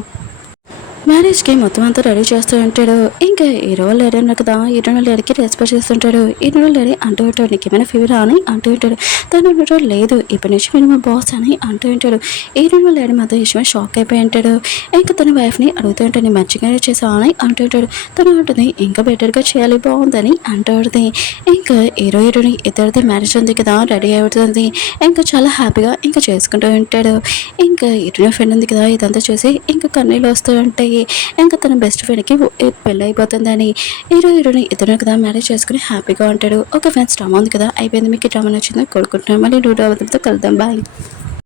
మ్యారేజ్కి మొత్తం అంతా రెడీ చేస్తూ ఉంటాడు. ఇంకా హీరో వాళ్ళు డాడీ ఉన్నారు కదా, హీరో వాళ్ళ డాడీకి రెస్పెక్ట్ చేస్తుంటాడు. హీరో వాళ్ళ డాడీ అంటూ ఉంటాడు, నీకు ఏమైనా ఫీవరా అని అంటూ ఉంటాడు. తను అంటాడు, లేదు ఇప్పటి నుంచి మీరు మా బాస్ అని అంటూ ఉంటాడు. హీరో వాళ్ళ డాడీ మాత్రం ఇష్టమే షాక్ అయిపోయి ఉంటాడు. ఇంకా తన వైఫ్ని అడుగుతూ ఉంటాడు, నేను మంచిగానే చేసావా అని అంటూ ఉంటాడు. తను ఉంటుంది, ఇంకా బెటర్గా చేయాలి బాగుందని అంటూ ఉంటుంది. ఇంకా హీరోని ఇద్దరిది మ్యారేజ్ ఉంది కదా రెడీ అవుతుంది. ఇంకా చాలా హ్యాపీగా ఇంకా చేసుకుంటూ ఉంటాడు. ఇంకా హీరో ఫ్రెండ్ ఉంది కదా ఇదంతా చూసి ఇంకా కన్నీళ్ళు వస్తూ ఉంటాయి. ఇంకా తన బెస్ట్ ఫ్రెండ్కి పెళ్ళి అయిపోతుందని హీరోని ఇద్దరు కదా మ్యారేజ్ చేసుకుని హ్యాపీగా ఉంటాడు. ఒక ఫ్రెండ్స్ డ్రామా ఉంది కదా అయిపోయింది. మీకు డ్రామా నచ్చిందో కోరుకుంటున్నాను. మళ్ళీ 100 కలుద్దాం. బాయ్.